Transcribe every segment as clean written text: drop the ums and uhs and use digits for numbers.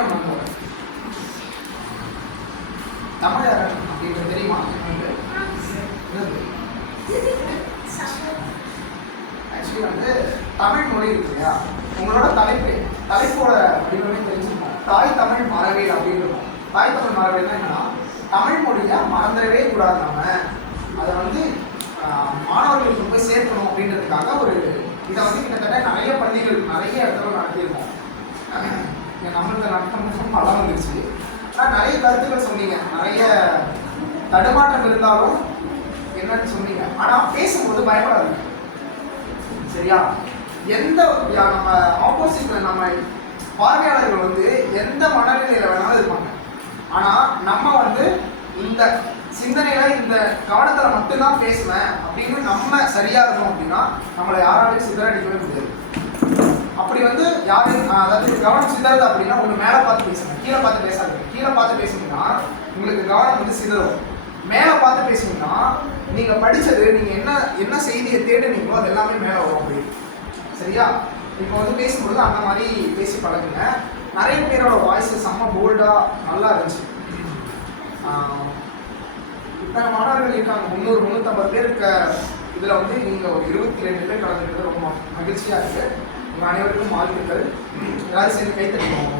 வேணும் நம்ம தமிழர் அப்படின்றது தெரியுமா? ஆக்சுவலி வந்து தமிழ் மொழி இருக்கு இல்லையா, உங்களோட தலைப்போட வடிவமே தெரிஞ்சுக்கணும். தாய் தமிழ் மறவேல் அப்படின்னு இருக்கும். தாய் தமிழ் மறவேல்னா என்னன்னா, தமிழ் மொழியை மறந்துடவே கூடாது. நம்ம அதை வந்து மாணவர்களுக்கு போய் சேர்க்கணும் அப்படின்றதுக்காக ஒரு இதை வந்து கிட்டத்தட்ட நிறைய பள்ளிகள் நிறைய இடத்துல நடத்தியிருக்கோம். நம்மளுக்கு நடத்தணும் பலம் வந்துருச்சு. ஆனால் நிறைய கருத்துக்கள் சொன்னீங்க, நிறைய தடுமாற்றம் இருந்தாலும் என்னன்னு சொன்னீங்க. ஆனால் பேசும்போது பயப்படாதீங்க, சரியா? எந்த நம்ம ஆப்போசிட்ல நம்ம பார்வையாளர்கள் வந்து எந்த மனநிலையில வேணாலும் இருப்பாங்க. ஆனால் நம்ம வந்து இந்த சிந்தனையில இந்த கவனத்தில் மட்டும்தான் பேசுவேன் அப்படின்னு நம்ம சரியா இருக்கணும் அப்படின்னா நம்மளை யாராலையும் சிதறடிக்கவே முடியாது. அப்படி வந்து யாரும் அதாவது கவனம் சிதறது அப்படின்னா ஒன்று மேலே பார்த்து பேசுங்க, கீழே பார்த்து பேசாதீங்க. கீழே பார்த்து பேசுனீங்கன்னா உங்களுக்கு கவனம் வந்து சிதறும். மேலே பார்த்து பேசுனீங்கன்னா நீங்கள் படித்தது நீங்கள் என்ன செய்தியை தேடுனீங்களோ அது எல்லாமே மேலே வரும். அப்படி சரியா? இப்போ வந்து பேசும்போது அந்த மாதிரி பேசி பழகுங்க. நிறைய பேரோட வாய்ஸ் செம்ம போல்டாக நல்லா இருந்துச்சு. இத்தனை மாணவர்கள் இருக்காங்க, 300-350 பேர் இருக்க இதில் வந்து நீங்கள் ஒரு 22 பேர் கலந்துக்கிறது ரொம்ப மகிழ்ச்சியாக இருக்குது. உங்கள் அனைவருக்கும் வாழ்த்துக்கள். எல்லாரும் சேர்ந்து கைத்தட்டுவோம்.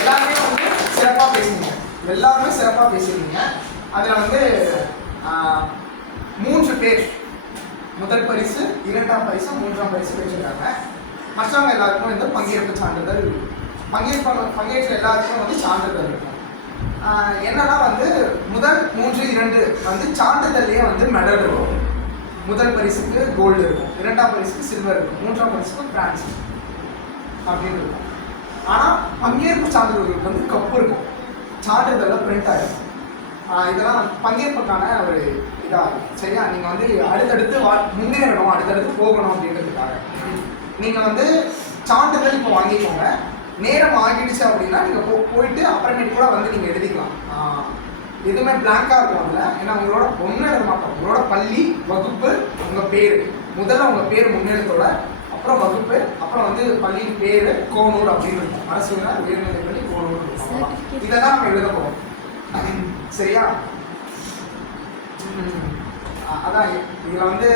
எல்லாருமே வந்து சிறப்பாக பேசுங்க, எல்லாருமே சிறப்பாக பேசியிருந்தீங்க. அதில் வந்து 3 பேர் முதல் பரிசு, 2ஆம் பரிசு, 3ஆம் பரிசு பெற்றிருக்காங்க. மற்றவங்க எல்லாருக்கும் வந்து பங்கேற்பு சான்றிதழ், பங்கேற்ற எல்லாருக்கும் வந்து சான்றிதழ் இருக்கும். என்னன்னா வந்து முதல் 3, 2 வந்து சான்றிதழ்லேயே வந்து மெடல் இருக்கும். முதல் பரிசுக்கு கோல்டு இருக்கும், 2ஆம் பரிசுக்கு சில்வர் இருக்கும், 3ஆம் பரிசுக்கு பிரான்ஸ் அப்படின்னு இருக்கும். ஆனால் பங்கேற்பு சான்றிதழ்களுக்கு வந்து கப்பு இருக்கும், சான்றிதழில் பிரிண்ட் ஆகிடும். இதெல்லாம் பங்கேற்புக்கான ஒரு இதாக சரியா? நீங்கள் வந்து அடுத்தடுத்து முன்னேறணும், அடுத்தடுத்து போகணும் அப்படின்றதுக்காக நீங்கள் வந்து சான்றிதழ் இப்போ வாங்கிக்கோங்க. நேரம் ஆகிடுச்சு அப்படின்னா நீங்கள் போயிட்டு அப்புறமேட்டு கூட வந்து நீங்கள் எழுதிக்கலாம். எதுவுமே பிளாங்காக இருக்கும் அதில். ஏன்னா உங்களோட ஒன்றும் எழுத மாட்டோம். உங்களோட பள்ளி, வகுப்பு, உங்கள் பேர், முதல்ல உங்கள் பேர் முன்னெழுத்தோட, அப்புறம் வகுப்பு, அப்புறம் வந்து பள்ளியின் பேர் கோனூர் அப்படின்னு இருக்கும். அரசு உயர்நிலை பள்ளி கோனூர் இருக்கும். இதை தான் நம்ம எழுத போகிறோம், சரியா? அதான் இதில் வந்து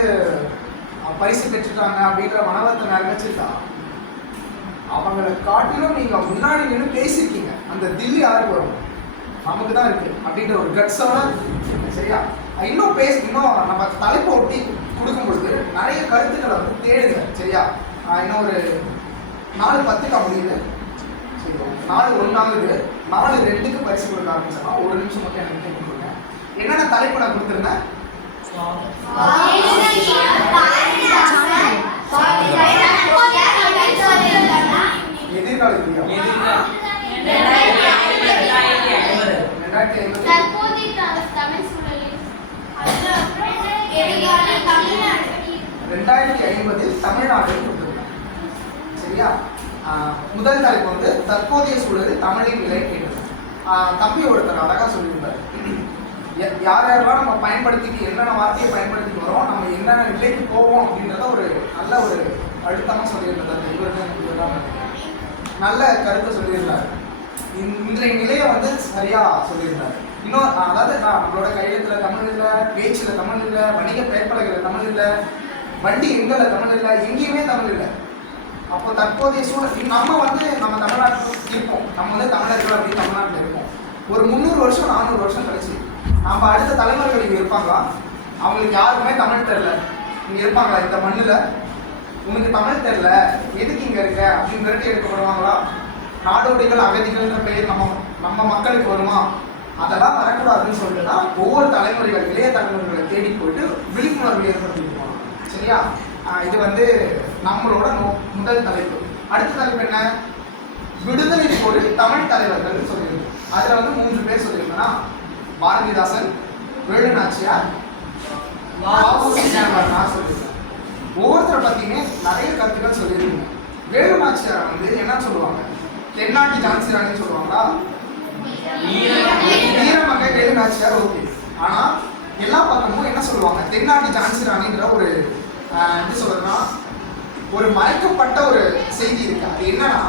பரிசு பெற்றுட்டாங்க அப்படின்ற மனவத்தை நிறைவேற்றிருக்கா, அவங்களை காட்டிலும் நீங்கள் முன்னாடி நின்று பேசியிருக்கீங்க. அந்த தில்லி யாருக்கு வரும்? நமக்கு தான் இருக்கு அப்படின்ற ஒரு கட்ஸோட, சரியா? இன்னும் நம்ம தலைப்பை ஒட்டி கொடுக்கும் பொழுது நிறைய கருத்துக்களை வந்து தேடுங்க, சரியா? இன்னும் ஒரு 4:10 முடியுது, சரி? 4:1 4:2 பரிசு கொடுக்க ஆரம்பிச்சோம்னா 1 நிமிஷம் மட்டும் எனக்கு கொடுங்க. என்னென்ன தலைப்பு நான் கொடுத்துருந்தேன்? எதிர்கால தமிழ்நாடு கொடுத்துருக்காங்க, சரியா? முதல் தலைப்பு வந்து தற்போதைய சூழல் தமிழின் நிலை கேட்டது. தம்பி ஒருத்தர் அழகா சொல்லியிருந்தார், யார் யாரெல்லாம் நம்ம பயன்படுத்திட்டு என்னென்ன வார்த்தையை பயன்படுத்திட்டு வரோம், நம்ம என்னென்ன நிலைக்கு போவோம் அப்படின்றத ஒரு நல்ல ஒரு அழுத்தமாக சொல்லியிருந்தார். அந்த இவர்தான் நல்ல கருத்தை சொல்லியிருந்தார். இன்றைய நிலையை வந்து சரியா சொல்லியிருந்தார். இன்னும் அதாவது நம்மளோட கையெழுத்துல தமிழ் இல்லை, பேச்சில் தமிழ் இல்லை, வணிக பெயர்ப்பலகையில் தமிழ் இல்லை, வண்டி எண்களை தமிழ் இல்லை, எங்கேயுமே தமிழ் இல்லை. அப்போ தற்போதைய சூழல் நம்ம வந்து நம்ம தமிழ்நாட்டில் இருப்போம், நம்ம வந்து தமிழர்கள் அப்படின்னு தமிழ்நாட்டில் இருப்போம். ஒரு 300 வருஷம் 400 வருஷம் கழிச்சு நம்ம அடுத்த தலைமுறைகள் இங்கே இருப்பாங்களா? அவங்களுக்கு யாருக்குமே தமிழ் தெரில. இங்கே இருப்பாங்களா இந்த மண்ணில்? உனக்கு தமிழ் தெரில, எதுக்கு இங்கே இருக்க அப்படின்னு விரட்டி எடுக்கப்படுவாங்களா? நாடோடிகள், அகதிகள்ன்ற பெயர் நம்ம மக்களுக்கு வருமா? அதெல்லாம் வரக்கூடாதுன்னு சொல்லிட்டு தான் ஒவ்வொரு தலைமுறைகள், இளைய தலைமுறைகளை தேடி போயிட்டு விழிப்புணர்வு ஏற்படுத்திட்டு போகணும், சரியா? இது வந்து நம்மளோட முதல் தலைப்பு. அடுத்த தலைப்பு என்ன? விடுதலை போரில் தமிழ் தலைவர்கள் சொல்லியிருக்கோம். அதில் வந்து 3 பேர் சொல்லியிருந்தோம்னா பாரதிதாசன், வேலு நாச்சியார், நான் சொல்லியிருக்கேன். ஒவ்வொருத்தரை பற்றியுமே நிறைய கருத்துக்கள் சொல்லியிருக்கீங்க. வேலு நாச்சியாரை வந்து என்ன சொல்லுவாங்க? தென்னாட்டி ஜான்சி ராணின்னு சொல்லுவாங்களா? வீரமங்கை வேலு நாச்சியார், ஓகே. ஆனால் எல்லா பக்கமும் என்ன சொல்லுவாங்க? தென்னாட்டி ஜான்சி ராணின்ற ஒரு எப்படி சொல்றதுன்னா ஒரு மறைக்கப்பட்ட ஒரு செய்தி இருக்கு. அது என்னன்னா,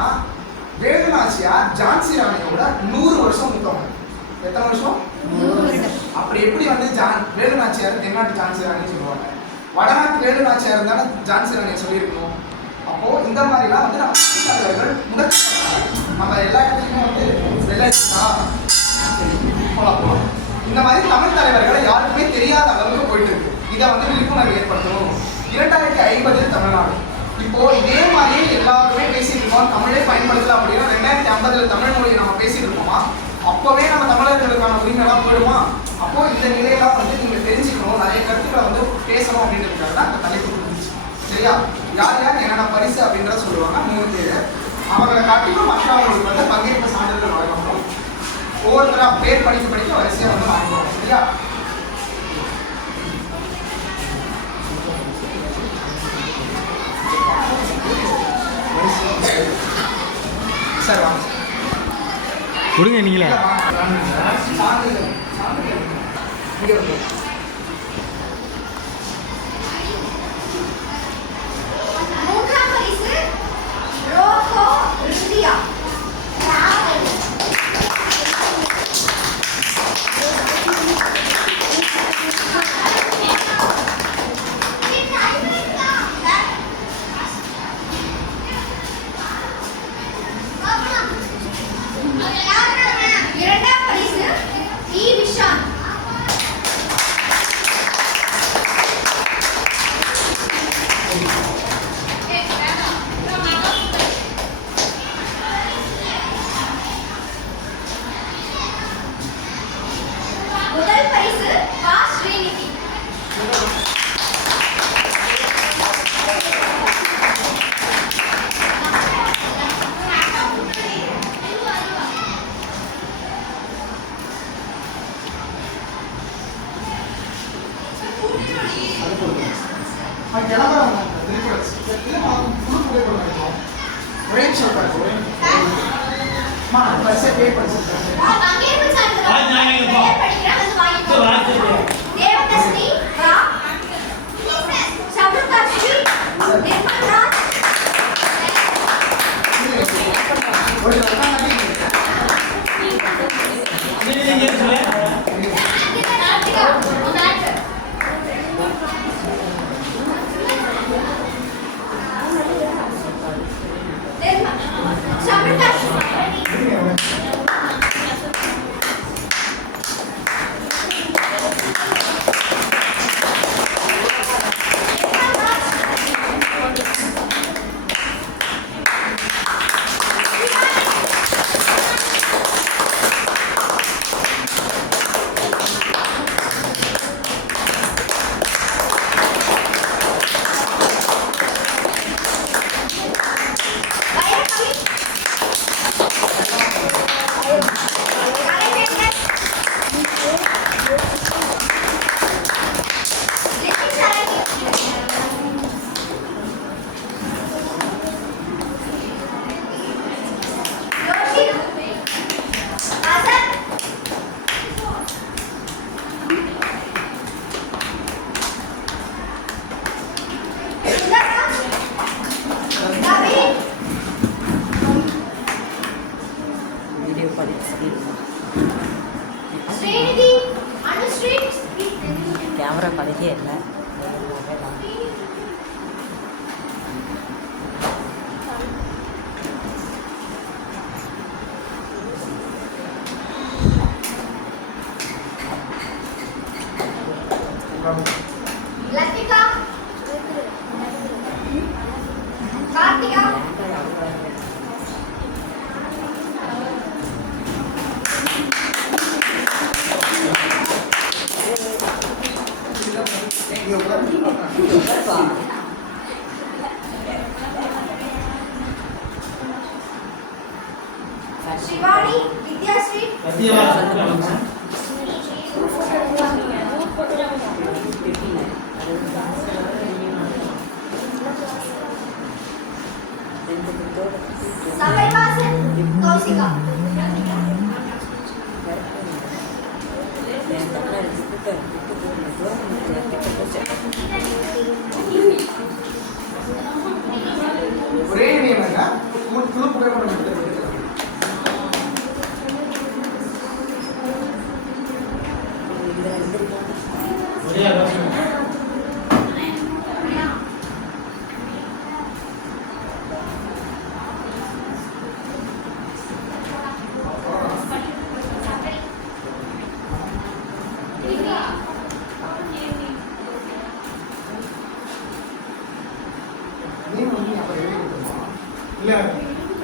வேலு நாச்சியார் ஜான்சி ராணியோட 100 வருஷம் மூத்தவங்க. எத்தனை வருஷம்? 100 வருடம். அப்படி எப்படி வந்து வேலு நாச்சியார் தென்னாட்டு ஜான்சி ராணின்னு சொல்லுவாங்க? வடநாட்டு வேலு நாச்சியார் இருந்தாலும் ஜான்சி ராணியை சொல்லியிருக்கணும். அப்போ இந்த மாதிரிலாம் வந்து நம்ம தலைவர்கள் முயற்சி பண்ணாங்க. நம்ம எல்லா இடத்துலையுமே வந்து வெள்ளா போகலாம். இந்த மாதிரி தமிழ் தலைவர்களை யாருக்குமே தெரியாத அளவுக்கு போயிட்டு இருக்கு. இதை வந்து விழிப்புணர்வு ஏற்படுத்தணும். 2050 தமிழ்நாடு. இப்போ இதே மாதிரியே எல்லாருமே பேசிட்டு இருக்கோம், தமிழே பயன்படுத்தல அப்படின்னா 2050 தமிழ் மொழியை நம்ம பேசிட்டு இருக்கோமா? அப்பவே நம்ம தமிழர்களுக்கான உரிமையெல்லாம் போயிடுமா? அப்போ இந்த நிலையெல்லாம் வந்து நீங்க தெரிஞ்சுக்கணும், நிறைய கருத்துக்களை வந்து பேசணும் அப்படின்றதுக்காக தான் அந்த தலைப்பு இருந்துச்சு. சரியா? யார் யார் என்னென்ன பரிசு அப்படின்றத சொல்லுவாங்க. 3 பேர். அவங்களை காட்டிலும் மற்றவங்களுக்கு வந்து பங்கேற்பு சான்றிதழ் வழங்கப்படும். ஒவ்வொருத்தரா பேர் படிக்க படிக்க வரிசையா வந்து வாங்கிடுவாங்க. சரியா? சார் வாங்க கொடுங்க நீங்களே. மூன்றாம் பரிசு ரோகோ ருதியா. இரண்டாம் பரிசு இ விஷால். முதல் பரிசு பா ஸ்ரீநிதி. பங்கேற்பு சான்றிதழ் பெயர் படிக்கிறேன், வந்து வாங்கிக்கோங்க. தேவதர்ஷினி ரா, சமுர்தாஸ்ரீ, நிர்மல்ராஜ், நாட்டிகா, நாட்டு சமுர்தாஸ்ரீ. ஸ்ரீநிதி அனுஸ்ரீ. கேமரா பழகே இல்லை. லத்திகா, கார்த்திகா, சிவானி, வித்யாஸ்ரீ, சபைவாசன், கௌசிகா.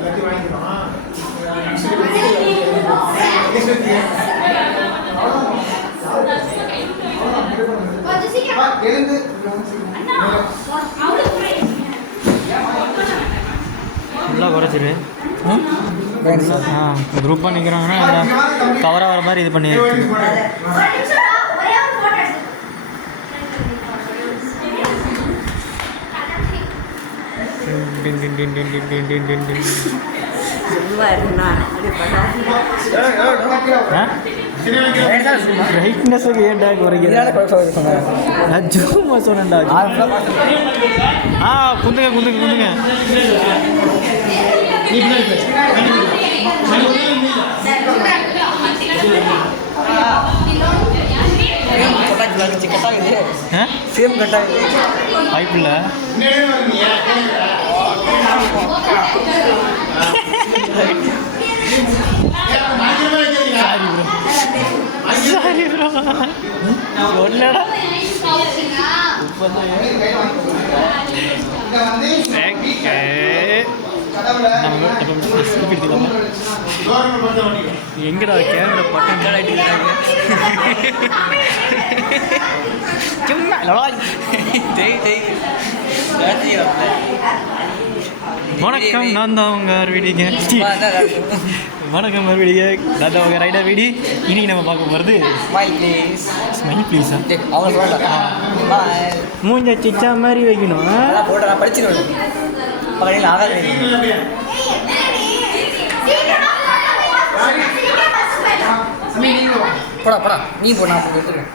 எல்லாத்தையும் வாங்கிக்கிறோம். கொஞ்சம் சீக்கிரம் எழுந்து ஃபுல்லாக குறைச்சிரு. குரூப்பாக நிற்கிறாங்கன்னா கவராக வர மாதிரி இது பண்ணி ஒரு நிமிஷம் ஒரே ஒரு போட்டோ எடுத்து சும்மா இருக்குண்ணா பிரைட்னஸுக்கு ஏன்டா குறைக்கிறேன் நான் ஜூமா சொன்னேன்டா. குந்துங்க குந்துங்க குந்துங்க. சேம் கட்டாகுது வாய்ப்பில்ல. சாரி ப்ரோ ஒன்னடா எங்கடா கேமரா பட்டம் சும்மா வணக்கம், நான் தான் உங்க வீடிங்க. வணக்கம் மறுபடிங்க, நான் தான் உங்க ரைடா வீடி. இனி நம்ம பார்க்க போகிறது ஸ்மைல் ப்ளீஸா. மூஞ்ச சிச்சா மாதிரி வைக்கணும். போட்டு நான் படிச்சிருவேன் பக்கத்தில் ஆகாது. போடா போடா நீ போடா எடுத்துருவேன்.